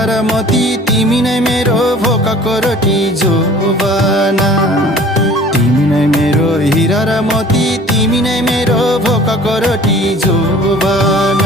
हिरा र मोती तिमी नै मेरो भोकको रोटी जोबाना। तिमी नै मेरो हिरा र मोती तिमी नै मेरो भोकको रोटी जोबाना।